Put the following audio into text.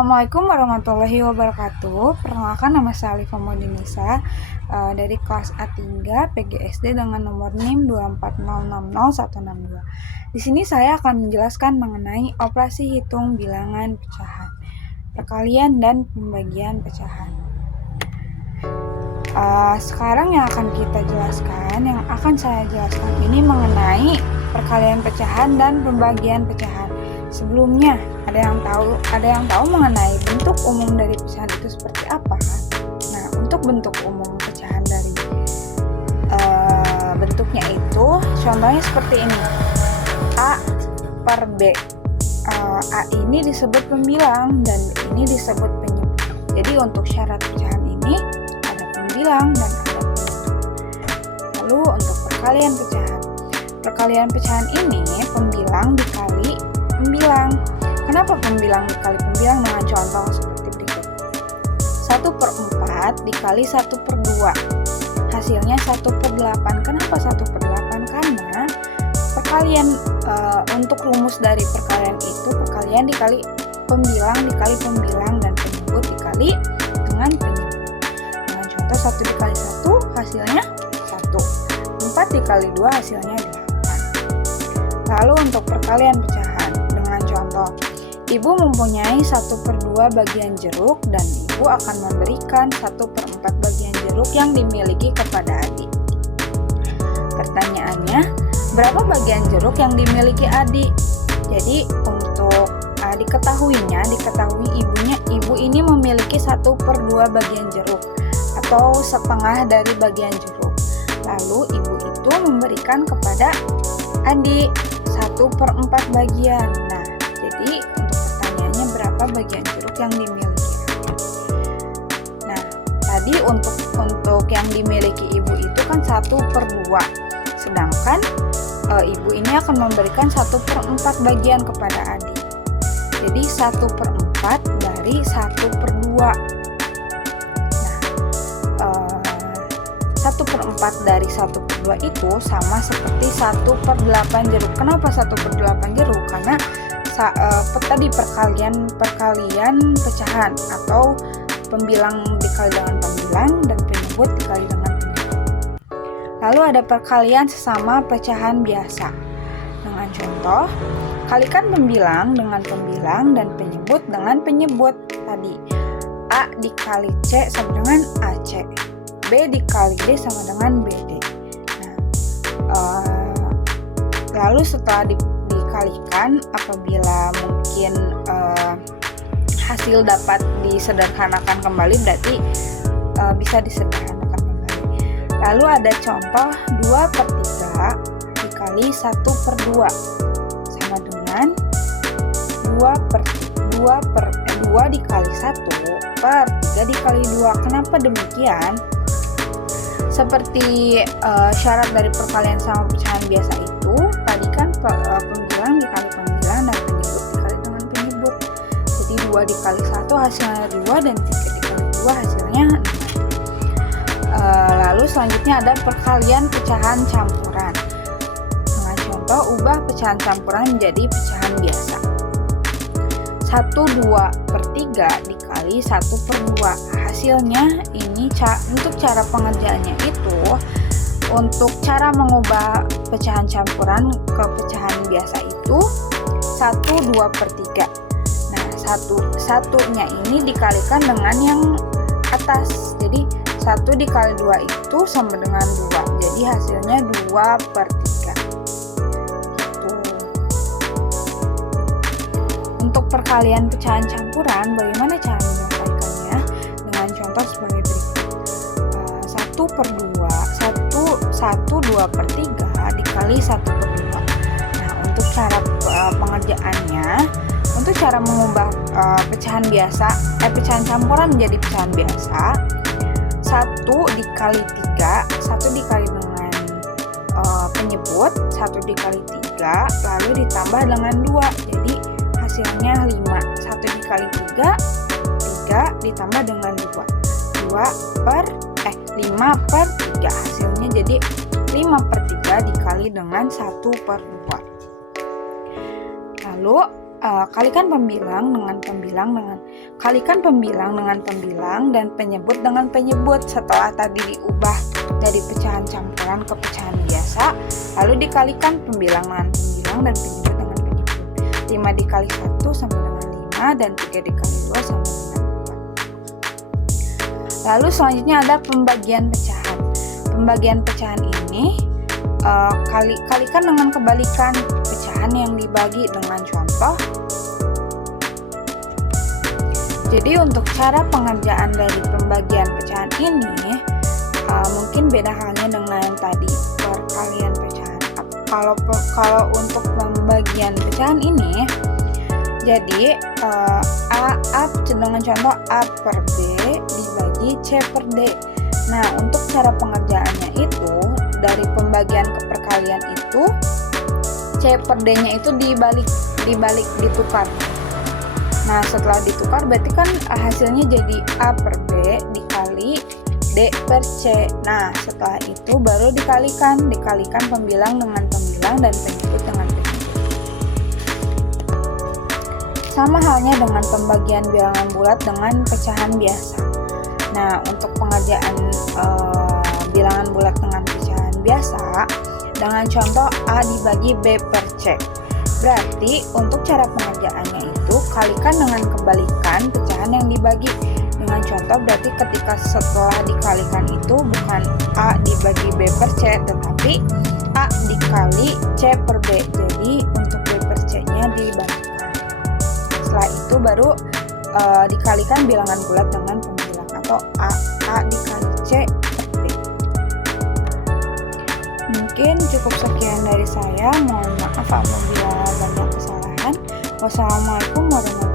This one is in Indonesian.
Assalamualaikum warahmatullahi wabarakatuh. Perkenalkan, nama saya Alifah Modinisa dari kelas A3 PGSD dengan nomor NIM 240606162. Di sini saya akan menjelaskan mengenai operasi hitung bilangan pecahan, perkalian dan pembagian pecahan. Sekarang yang akan saya jelaskan ini mengenai perkalian pecahan dan pembagian pecahan. Sebelumnya, ada yang tahu mengenai bentuk umum dari pecahan itu seperti apa? Nah, untuk bentuk umum pecahan dari bentuknya itu, contohnya seperti ini: A per B. A ini disebut pembilang dan ini disebut penyebut. Jadi untuk syarat pecahan ini ada pembilang dan ada penyebut. Lalu untuk perkalian pecahan. Perkalian pecahan ini pembilang dikali pembilang. Kenapa pembilang dikali pembilang? Dengan contoh seperti berikut. 1/4 dikali 1/2. Hasilnya 1/8. Kenapa 1/8? Karena perkalian untuk rumus dari perkalian itu perkalian dikali pembilang dan penyebut dikali dengan penyebut. Dengan contoh 1 dikali 1 hasilnya 1. 4 dikali 2 hasilnya 8. Lalu untuk perkalian pecahan dengan contoh, ibu mempunyai 1/2 bagian jeruk dan ibu akan memberikan 1/4 bagian jeruk yang dimiliki kepada adik. Pertanyaannya, berapa bagian jeruk yang dimiliki adik? Jadi untuk diketahui ibu ini memiliki 1/2 bagian jeruk atau setengah dari bagian jeruk. Lalu ibu itu memberikan kepada adik 1/4 bagian. Nah, jadi untuk pertanyaannya berapa bagian jeruk yang dimiliki? Nah, tadi untuk yang dimiliki ibu itu kan 1/2. Sedangkan ibu ini akan memberikan 1/4 bagian kepada adik. Jadi 1/4 dari 1/2. Nah, 1/4 dari 1/2 itu sama seperti 1/8 jeruk. Kenapa 1/8 jeruk? Karena tadi perkalian pecahan atau pembilang dikali dengan pembilang dan penyebut dikali dengan penyebut. Lalu ada perkalian sesama pecahan biasa. Dengan contoh, kalikan pembilang dengan pembilang dan penyebut dengan penyebut. Tadi A dikali C sama dengan AC. B dikali D sama dengan BD. Nah, lalu setelah dikalikan, apabila mungkin hasil dapat disederhanakan kembali, berarti bisa disederhanakan kembali. Lalu ada contoh 2/3 dikali 1/2 sama dengan 2 dikali 1/3 dikali 2. Kenapa demikian? Seperti syarat dari perkalian sama pecahan biasa itu, tadi kan pembilang dikali pembilang dan penyebut dikali dengan penyebut. Jadi 2 dikali 1 hasilnya 2 dan 3 dikali 2 hasilnya 6. Lalu selanjutnya ada perkalian pecahan campuran. Dengan contoh, ubah pecahan campuran menjadi pecahan biasa. 1/2/3 dikali 1/2. Hasilnya ini untuk cara pengerjaannya itu, untuk cara mengubah pecahan campuran ke pecahan biasa itu 1/2/3. Nah, satunya ini dikalikan dengan yang atas. Jadi 1 dikali 2 itu sama dengan 2. Jadi hasilnya 2/3. Untuk perkalian pecahan campuran, bagaimana cara menyelesaikannya? Dengan contoh sebagai berikut. 1/2/3 dikali 1/2. Nah, untuk cara pengerjaannya, untuk cara mengubah pecahan campuran menjadi pecahan biasa, 1 dikali 3, 1 dikali dengan penyebut, 1 dikali 3, lalu ditambah dengan 2. Jadi hasilnya 5. 1 dikali 3 ditambah dengan 2. 5/3. Hasilnya jadi 5/3 dikali dengan 1/2. Lalu kalikan pembilang dan penyebut dengan penyebut. Setelah tadi diubah dari pecahan campuran ke pecahan biasa, lalu dikalikan pembilang dengan pembilang dan penyebut dengan penyebut. 5 dikali 1 sama dengan 5 dan 3 dikali 2 sama dengan 4. Lalu selanjutnya ada pembagian pecahan. Pembagian pecahan ini kalikan dengan kebalikan pecahan yang dibagi dengan contoh. Jadi untuk cara pengerjaan dari pembagian pecahan ini mungkin beda halnya dengan tadi perkalian pecahan. Kalau untuk pembagian pecahan ini, jadi A dengan contoh A per B dibagi C per D. Nah, untuk cara pengerjaannya itu dari pembagian ke perkalian itu C per D-nya itu dibalik ditukar. Nah, setelah ditukar berarti kan hasilnya jadi A per B dikali D per C. Nah, setelah itu baru dikalikan pembilang dengan pembilang dan penyebut dengan penyebut. Sama halnya dengan pembagian bilangan bulat dengan pecahan biasa. Nah, untuk pengerjaan bilangan bulat dengan pecahan biasa dengan contoh A dibagi B per C. Berarti untuk cara pengerjaannya itu kalikan dengan kebalikan pecahan yang dibagi. Dengan contoh berarti ketika setelah dikalikan itu bukan A dibagi B per C, tetapi A dikali C per B. Jadi untuk B per C-nya dibalikkan. Setelah itu baru dikalikan bilangan bulat dengan pembilang atau A dikali C per B. Mungkin cukup sekian dari saya. Mohon maaf apabila banyak kesalahan. Wassalamualaikum warahmatullahi wabarakatuh.